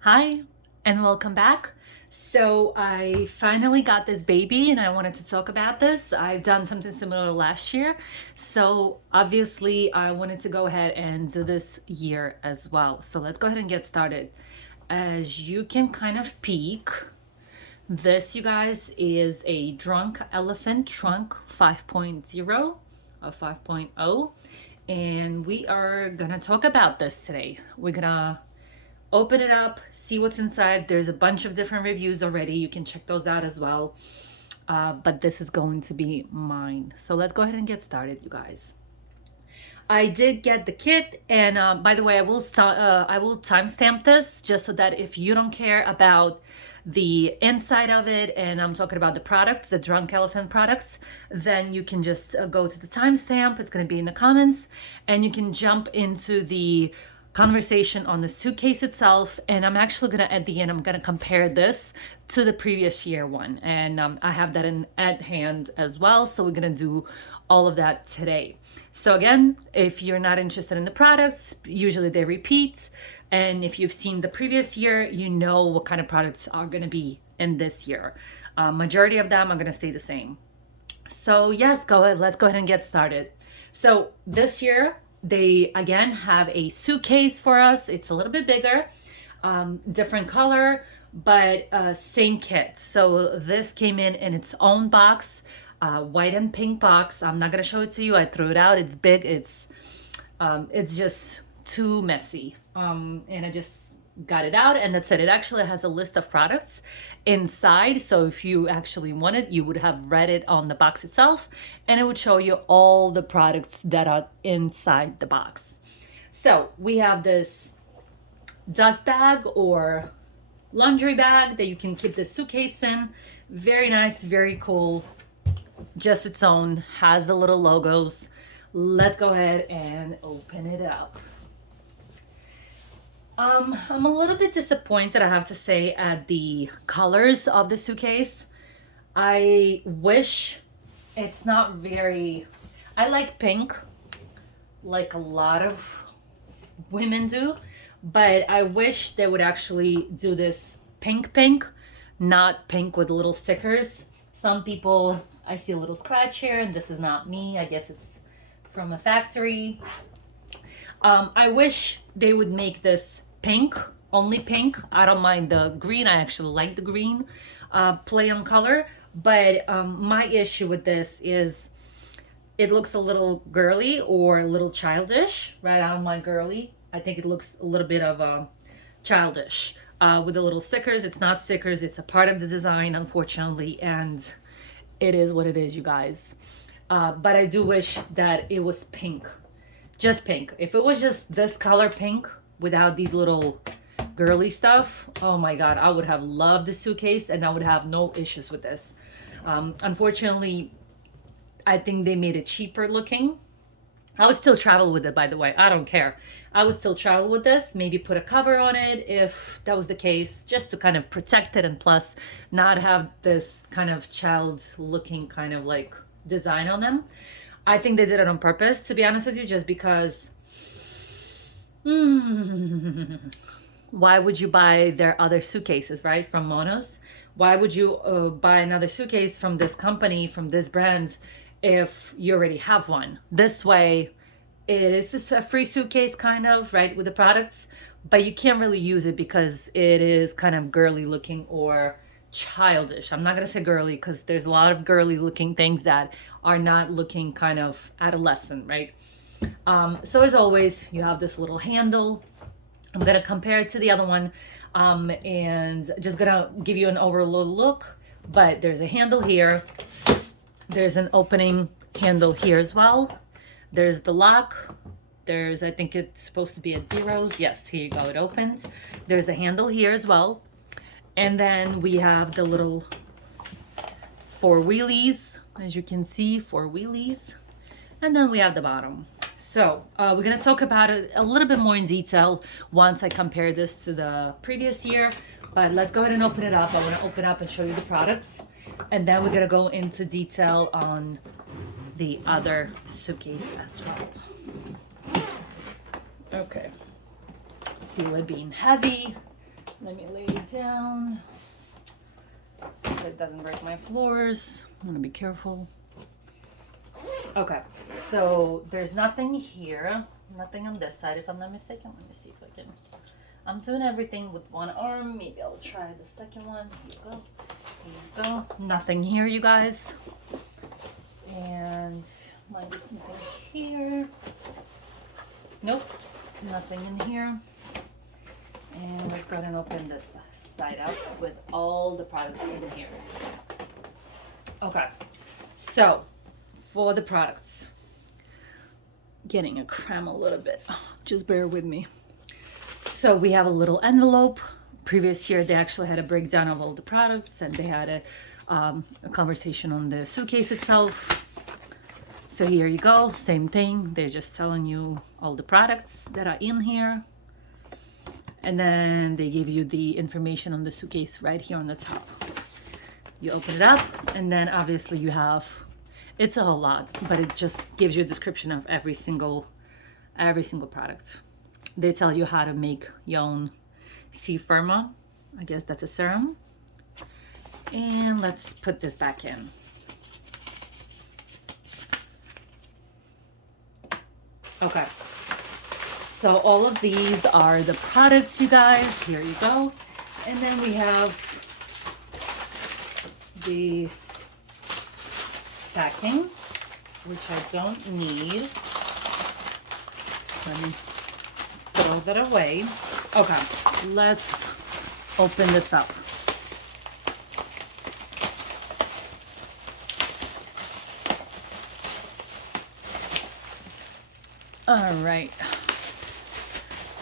Hi, and welcome back. So I finally got this baby and I wanted to talk about this. I've done something similar last year. So obviously I wanted to go ahead and do this year as well. So let's go ahead and get started. As you can kind of peek, this, you guys, is a Drunk Elephant Trunk 5.0 or 5.0. And we are gonna talk about this today. We're gonna open it up, see what's inside. There's a bunch of different reviews already. You can check those out as well. But this is going to be mine. So let's go ahead and get started, you guys. I did get the kit, and by the way, I will timestamp this just so that if you don't care about the inside of it, and I'm talking about the products, the Drunk Elephant products, then you can just go to the timestamp. It's going to be in the comments, and you can jump into the conversation on the suitcase itself. And I'm actually gonna, at the end, I'm gonna compare this to the previous year one, and I have that in at hand as well. So we're gonna do all of that today. So again, if you're not interested in the products, usually they repeat, and if you've seen the previous year, you know what kind of products are gonna be in this year. Majority of them are gonna stay the same. So yes, go ahead. Let's go ahead and get started. So this year they again have a suitcase for us. It's a little bit bigger, different color, but same kit. So this came in its own box, white and pink box. I'm not gonna show it to you. I threw it out. It's big. It's just too messy. And I just got it out, and that's it. It actually has a list of products inside. So if you actually wanted, you would have read it on the box itself, and it would show you all the products that are inside the box. So we have this dust bag or laundry bag that you can keep the suitcase in. Very nice, very cool. Just its own, has the little logos. Let's go ahead and open it up. I'm a little bit disappointed, I have to say, at the colors of the suitcase. I wish it's not very. I like pink, like a lot of women do, but I wish they would actually do this pink pink, not pink with little stickers. Some people, I see a little scratch here, and this is not me. I guess it's from a factory. I wish they would make this pink, only pink. I don't mind the green. I actually like the green play on color. But my issue with this is it looks a little girly or a little childish, right? I don't mind girly. I think it looks a little bit of childish with the little stickers. It's not stickers. It's a part of the design, unfortunately. And it is what it is, you guys. But I do wish that it was pink, just pink. If it was just this color pink without these little girly stuff, oh my god, I would have loved the suitcase and I would have no issues with this. Unfortunately, I think they made it cheaper looking. I would still travel with it, by the way. I don't care. I would still travel with this, maybe put a cover on it if that was the case, just to kind of protect it, and plus not have this kind of child looking kind of like design on them. I think they did it on purpose, to be honest with you, just because why would you buy their other suitcases, right? From Monos? Why would you buy another suitcase from this company, from this brand, if you already have one? This way, it is a free suitcase, kind of, right, with the products, but you can't really use it because it is kind of girly looking or childish. I'm not going to say girly because there's a lot of girly looking things that are not looking kind of adolescent, right? So as always, you have this little handle. I'm gonna compare it to the other one, and just gonna give you an overall look. But there's a handle here. There's an opening handle here as well. There's the lock. There's, I think it's supposed to be at zeros. Yes, here you go, it opens. There's a handle here as well. And then we have the little four wheelies, as you can see, four wheelies. And then we have the bottom. So we're gonna talk about it a little bit more in detail once I compare this to the previous year, but let's go ahead and open it up. I wanna open up and show you the products, and then we're gonna go into detail on the other suitcase as well. Okay, feel it being heavy, Let me lay it down so it doesn't break my floors. I'm gonna be careful. Okay, so there's nothing here, nothing on this side if I'm not mistaken. Let me see if I can. I'm doing everything with one arm. Maybe I'll try the second one. Here you go. Here you go. Nothing here, you guys. And might be something here. Nope, nothing in here. And let's go ahead and open this side up with all the products in here. Okay, so for the products, getting a cram a little bit, just bear with me. So we have a little envelope. Previous year they actually had a breakdown of all the products, and they had a conversation on the suitcase itself. So here you go, same thing. They're just telling you all the products that are in here. And then they give you the information on the suitcase right here on the top. You open it up, and then obviously you have, it's a whole lot, but it just gives you a description of every single product. They tell you how to make your own C-Firma. I guess that's a serum. And let's put this back in. Okay. So all of these are the products, you guys. Here you go. And then we have the packing, which I don't need. Let me throw that away. Okay, let's open this up. All right.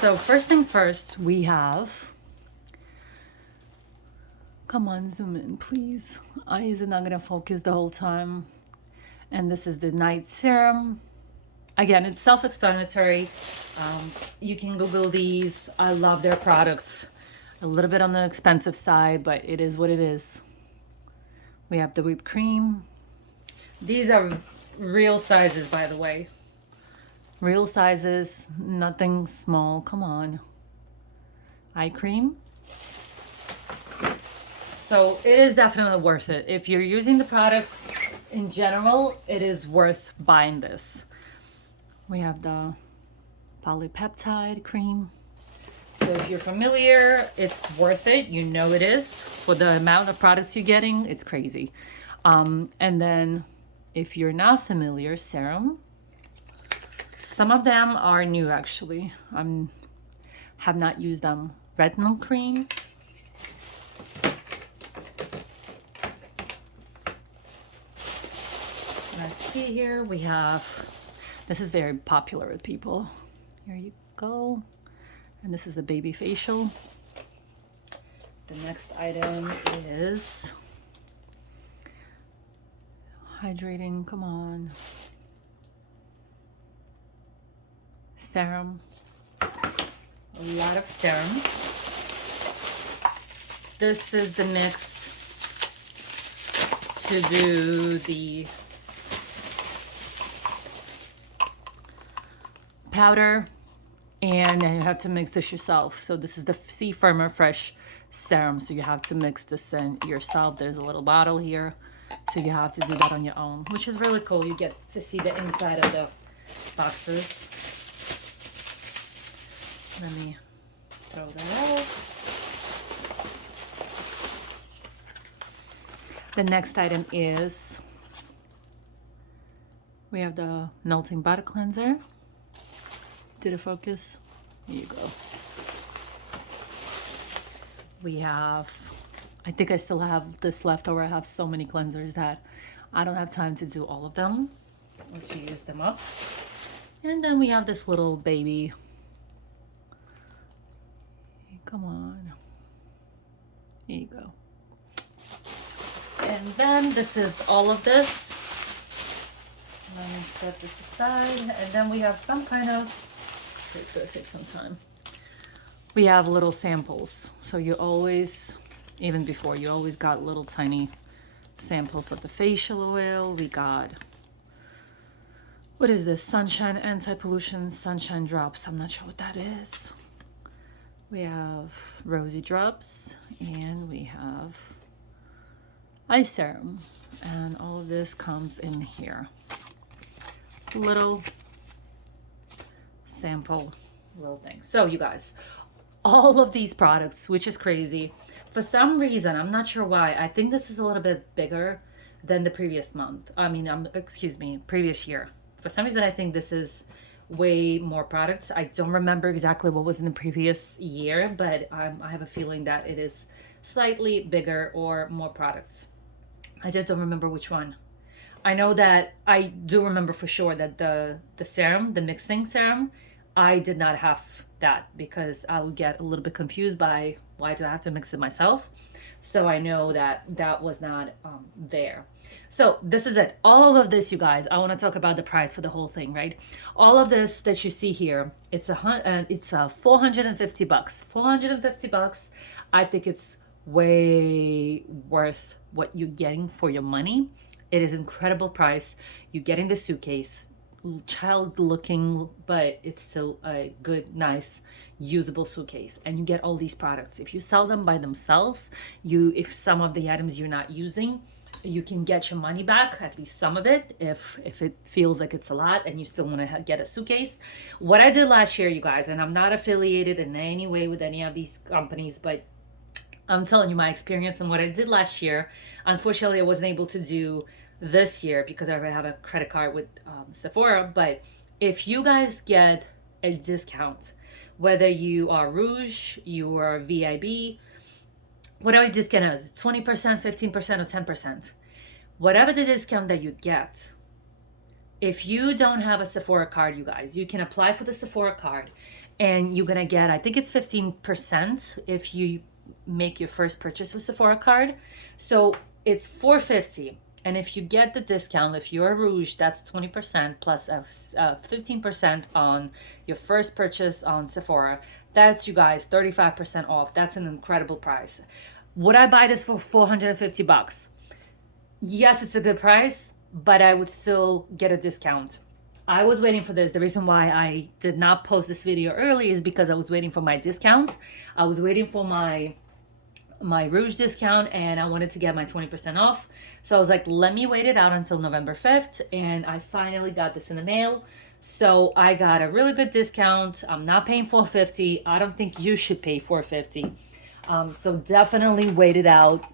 So first things first, we have, come on, zoom in, please. Eyes are not gonna focus the whole time. And this is the night serum. Again, it's self-explanatory. You can Google these. I love their products. A little bit on the expensive side, but it is what it is. We have the whipped cream. These are real sizes, by the way. Real sizes, nothing small. Come on. Eye cream. So it is definitely worth it. If you're using the products in general, it is worth buying this. We have the Polypeptide Cream. So if you're familiar, it's worth it. You know it is. For the amount of products you're getting, it's crazy. And then if you're not familiar, Serum. Some of them are new, actually. Have not used them. Retinol Cream. Let's see here. We have, this is very popular with people. Here you go. And this is a baby facial. The next item is hydrating. Come on. Serum. A lot of serum. This is the mix to do the powder, and then you have to mix this yourself. So this is the C-Firma Fresh Serum, so you have to mix this in yourself. There's a little bottle here, so you have to do that on your own, which is really cool. You get to see the inside of the boxes. Let me throw that out. The next item is, we have the Melting Butter Cleanser. Did it focus? Here you go. We have, I think I still have this left over. I have so many cleansers that I don't have time to do all of them or to use them up. And then we have this little baby. Come on. Here you go. And then this is all of this. Let me set this aside. And then we have some kind of, it's gonna take some time. We have little samples. So you always, even before, you always got little tiny samples of the facial oil. We got, what is this? Sunshine Anti-Pollution Sunshine Drops. I'm not sure what that is. We have Rosy Drops, and we have eye serum, and all of this comes in here. Little sample little thing. So you guys, all of these products, which is crazy, for some reason, I'm not sure why, I think this is a little bit bigger than the previous month. I mean, excuse me, previous year. For some reason, I think this is way more products. I don't remember exactly what was in the previous year, but I have a feeling that it is slightly bigger or more products. I just don't remember which one. I know that I do remember for sure that the serum, the mixing serum, I did not have that because I would get a little bit confused by why do I have to mix it myself. So I know that that was not there. So this is it. All of this, you guys, I want to talk about the price for the whole thing, right? All of this that you see here, it's a 450 bucks. 450 bucks. I think it's way worth what you're getting for your money. It is incredible price. You get in the suitcase, child looking, but it's still a good, nice, usable suitcase. And you get all these products. If you sell them by themselves, if some of the items you're not using, you can get your money back, at least some of it, if it feels like it's a lot and you still want to get a suitcase. What I did last year, you guys, and I'm not affiliated in any way with any of these companies, but I'm telling you my experience and what I did last year. Unfortunately, I wasn't able to do this year because I already have a credit card with Sephora. But if you guys get a discount, whether you are Rouge, you are VIB, whatever discount is, 20%, 15%, or 10%, whatever the discount that you get, if you don't have a Sephora card, you guys, you can apply for the Sephora card and you're going to get, I think it's 15% if you make your first purchase with Sephora card. So it's $450. And if you get the discount, if you're a Rouge, that's 20% plus 15% on your first purchase on Sephora. That's, you guys, 35% off. That's an incredible price. Would I buy this for 450 bucks? Yes, it's a good price, but I would still get a discount. I was waiting for this. The reason why I did not post this video early is because I was waiting for my discount. I was waiting for my Rouge discount and I wanted to get my 20% off. So I was like, let me wait it out until November 5th. And I finally got this in the mail. So I got a really good discount. I'm not paying $450. I don't think you should pay $450. So definitely wait it out.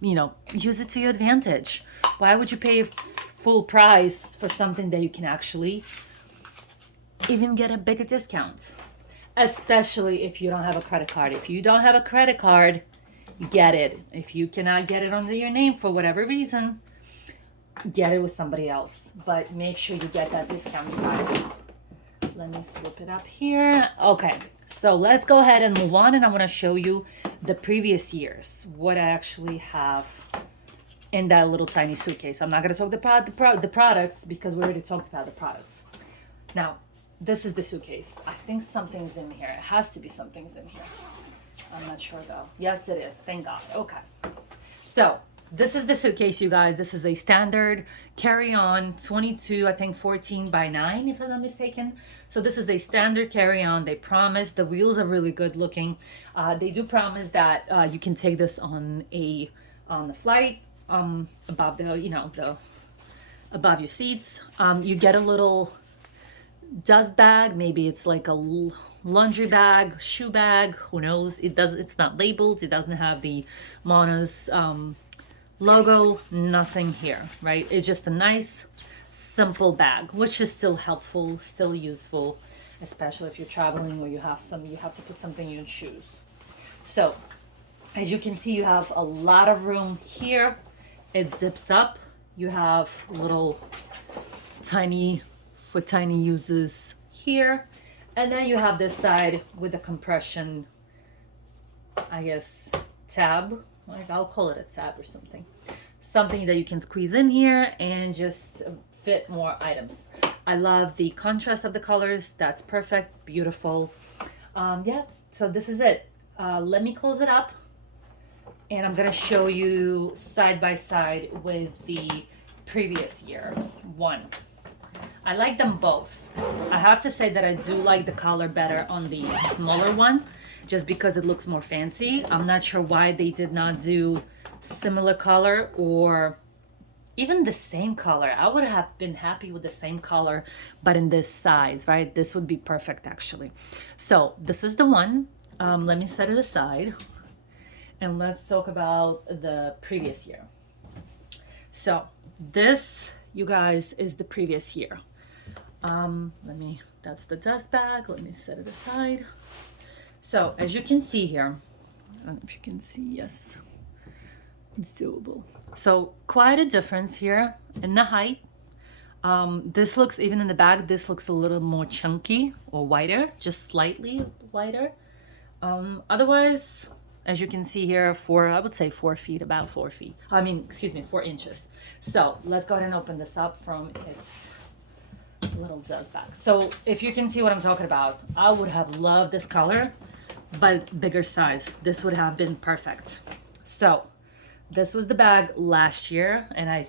Use it to your advantage. Why would you pay full price for something that you can actually even get a bigger discount? Especially if you don't have a credit card. If you don't have a credit card, get it. If you cannot get it under your name for whatever reason, get it with somebody else. But make sure you get that discount, you guys. Let me swoop it up here. Okay, so let's go ahead and move on, and I want to show you the previous years, what I actually have in that little tiny suitcase. I'm not going to talk about the products because we already talked about the products. Now, this is the suitcase. I think something's in here. It has to be something's in here. I'm not sure though. Yes, it is. Thank God. Okay. So this is the suitcase, you guys. This is a standard carry-on 22, I think 14 by 9, if I'm not mistaken. So this is a standard carry-on. They promise the wheels are really good looking. They do promise that you can take this on the flight above the above your seats. You get a little dust bag, maybe it's like a laundry bag, shoe bag, who knows. It's not labeled. It doesn't have the Mona's logo, nothing here, right? It's just a nice simple bag, which is still helpful, still useful, especially if you're traveling or you have to put something in your shoes. So as you can see, you have a lot of room here. It zips up. You have little tiny uses here, and then you have this side with the compression, I guess, tab. Like, I'll call it a tab or something that you can squeeze in here and just fit more items. I love the contrast of the colors. That's perfect, beautiful. Yeah, so this is it. Let me close it up and I'm gonna show you side by side with the previous year one. I like them both. I have to say that I do like the color better on the smaller one just because it looks more fancy. I'm not sure why they did not do similar color or even the same color. I would have been happy with the same color, but in this size, right? This would be perfect actually. So this is the one. Let me set it aside and let's talk about the previous year. So this, you guys, is the previous year. That's the dust bag. Let me set it aside. So as you can see here, I don't know if you can see, yes, it's doable. So quite a difference here in the height. This looks, even in the back, this looks a little more chunky or wider, just slightly wider. Otherwise, as you can see here, I would say 4 feet, about 4 feet. 4 inches. So let's go ahead and open this up from its little dust bag. So if you can see what I'm talking about, I would have loved this color, but bigger size. This would have been perfect. So this was the bag last year, and I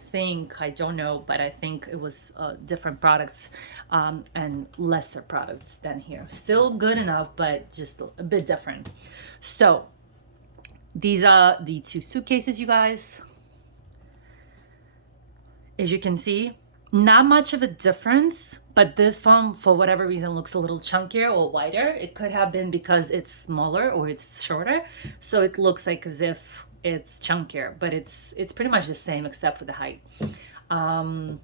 don't know, but I think it was different products and lesser products than here. Still good enough, but just a bit different. So these are the 2 suitcases, you guys. As you can see, not much of a difference, but this one, for whatever reason, looks a little chunkier or wider. It could have been because it's smaller or it's shorter, so it looks like as if it's chunkier, but it's pretty much the same except for the height. I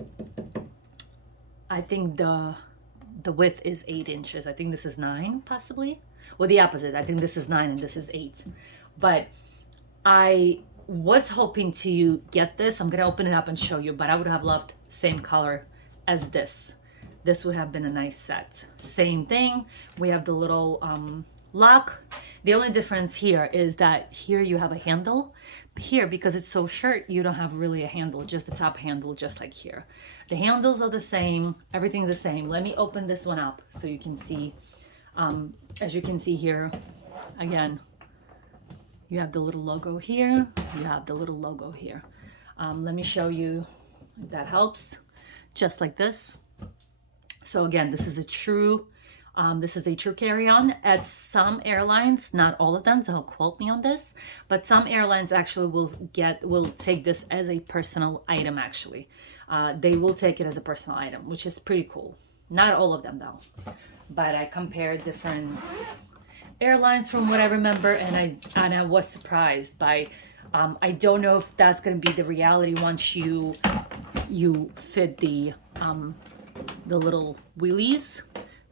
think the width is 8 inches. I think this is 9, possibly, or the opposite. I think this is 9 and this is 8. But I was hoping to get this. I'm gonna open it up and show you, but I would have loved same color as this. This would have been a nice set. Same thing. We have the little lock. The only difference here is that here you have a handle. Here, because it's so short, you don't have really a handle, just the top handle, just like here. The handles are the same, everything's the same. Let me open this one up so you can see. As you can see here, again, you have the little logo here, you have the little logo here. Let me show you if that helps, just like this. So again, this is a true carry-on. At some airlines, not all of them, so don't quote me on this, but some airlines actually will take this as a personal item actually. They will take it as a personal item, which is pretty cool. Not all of them though, but I compared different airlines from what I remember, and I was surprised by, I don't know if that's going to be the reality once you fit the little wheelies.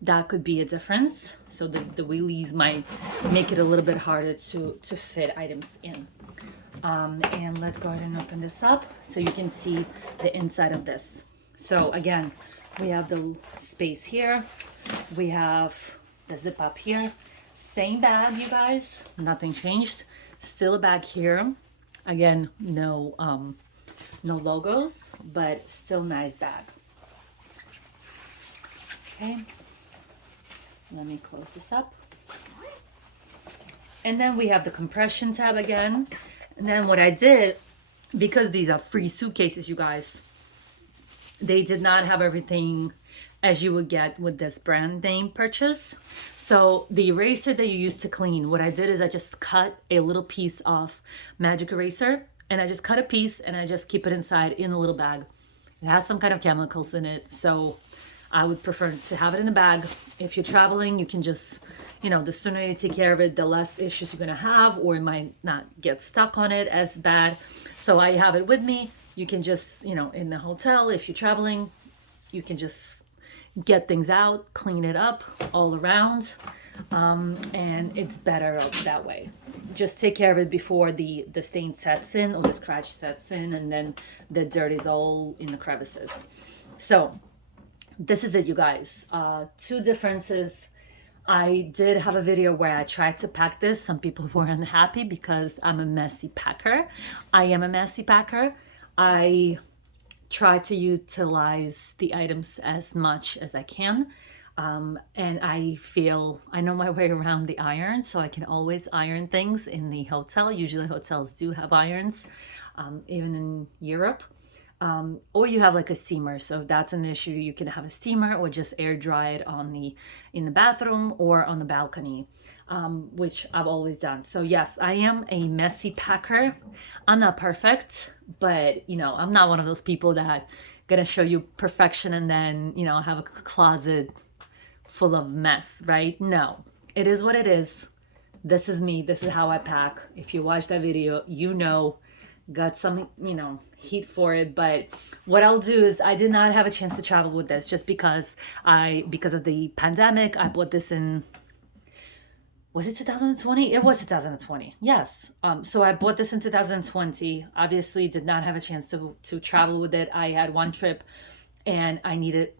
That could be a difference. So the wheelies might make it a little bit harder to fit items in. And let's go ahead and open this up so you can see the inside of this. So again, we have the space here. We have the zip up here. Same bag, you guys, nothing changed. Still a bag here. Again, no logos, but still nice bag. Okay. Let me close this up. And then we have the compression tab again. And then what I did, because these are free suitcases, you guys, they did not have everything as you would get with this brand name purchase. So the eraser that you use to clean, what I did is I just cut a little piece of magic eraser, and I just cut a piece and I just keep it inside in a little bag. It has some kind of chemicals in it, so I would prefer to have it in the bag. If you're traveling, you can just, the sooner you take care of it, the less issues you're gonna have, or it might not get stuck on it as bad. So I have it with me. You can just, in the hotel, if you're traveling, you can just get things out, clean it up all around, and it's better that way. Just take care of it before the stain sets in or the scratch sets in, and then the dirt is all in the crevices. So this is it, you guys. 2 differences. I did have a video where I tried to pack this. Some people were unhappy because I'm a messy packer. I am a messy packer. I try to utilize the items as much as I can. And I feel I know my way around the iron, so I can always iron things in the hotel. Usually hotels do have irons, even in Europe. or you have like a steamer. So if that's an issue, you can have a steamer or just air dry it in the bathroom or on the balcony, which I've always done. So yes, I am a messy packer. I'm not perfect, but I'm not one of those people that gonna show you perfection and then have a closet full of mess, right? No, it is what it is. This is me. This is how I pack. If you watch that video, got some, heat for it. But what I'll do is I did not have a chance to travel with this just because of the pandemic. I bought this in, was it 2020? It was 2020. Yes. So I bought this in 2020. Obviously did not have a chance to travel with it. I had one trip and I needed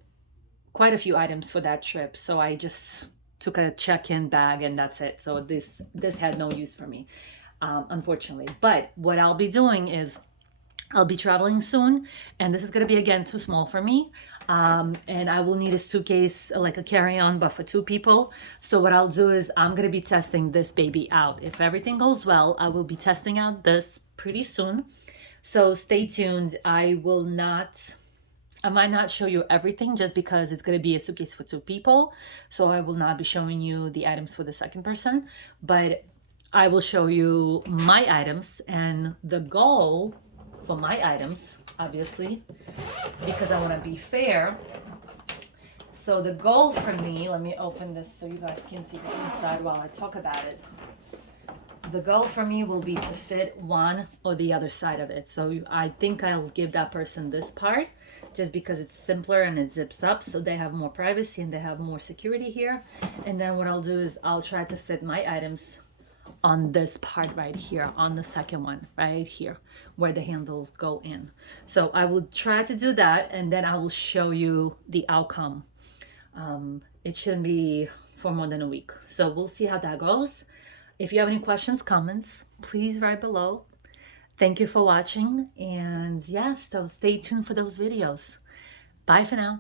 quite a few items for that trip. So I just took a check-in bag and that's it. So this had no use for me, unfortunately. But what I'll be doing is I'll be traveling soon, and this is going to be again too small for me. And I will need a suitcase, like a carry-on, but for 2 people. So what I'll do is I'm going to be testing this baby out. If everything goes well, I will be testing out this pretty soon. So stay tuned. I might not show you everything just because it's going to be a suitcase for 2 people. So I will not be showing you the items for the second person, but I will show you my items and the goal for my items, obviously, because I want to be fair. So the goal for me, let me open this so you guys can see the inside while I talk about it. The goal for me will be to fit one or the other side of it. So I think I'll give that person this part just because it's simpler and it zips up, so they have more privacy and they have more security here. And then what I'll do is I'll try to fit my items on this part right here, on the second one right here where the handles go in. So I will try to do that and then I will show you the outcome. It shouldn't be for more than a week, so we'll see how that goes. If you have any questions, comments, please write below. Thank you for watching, and yes, so stay tuned for those videos. Bye for now.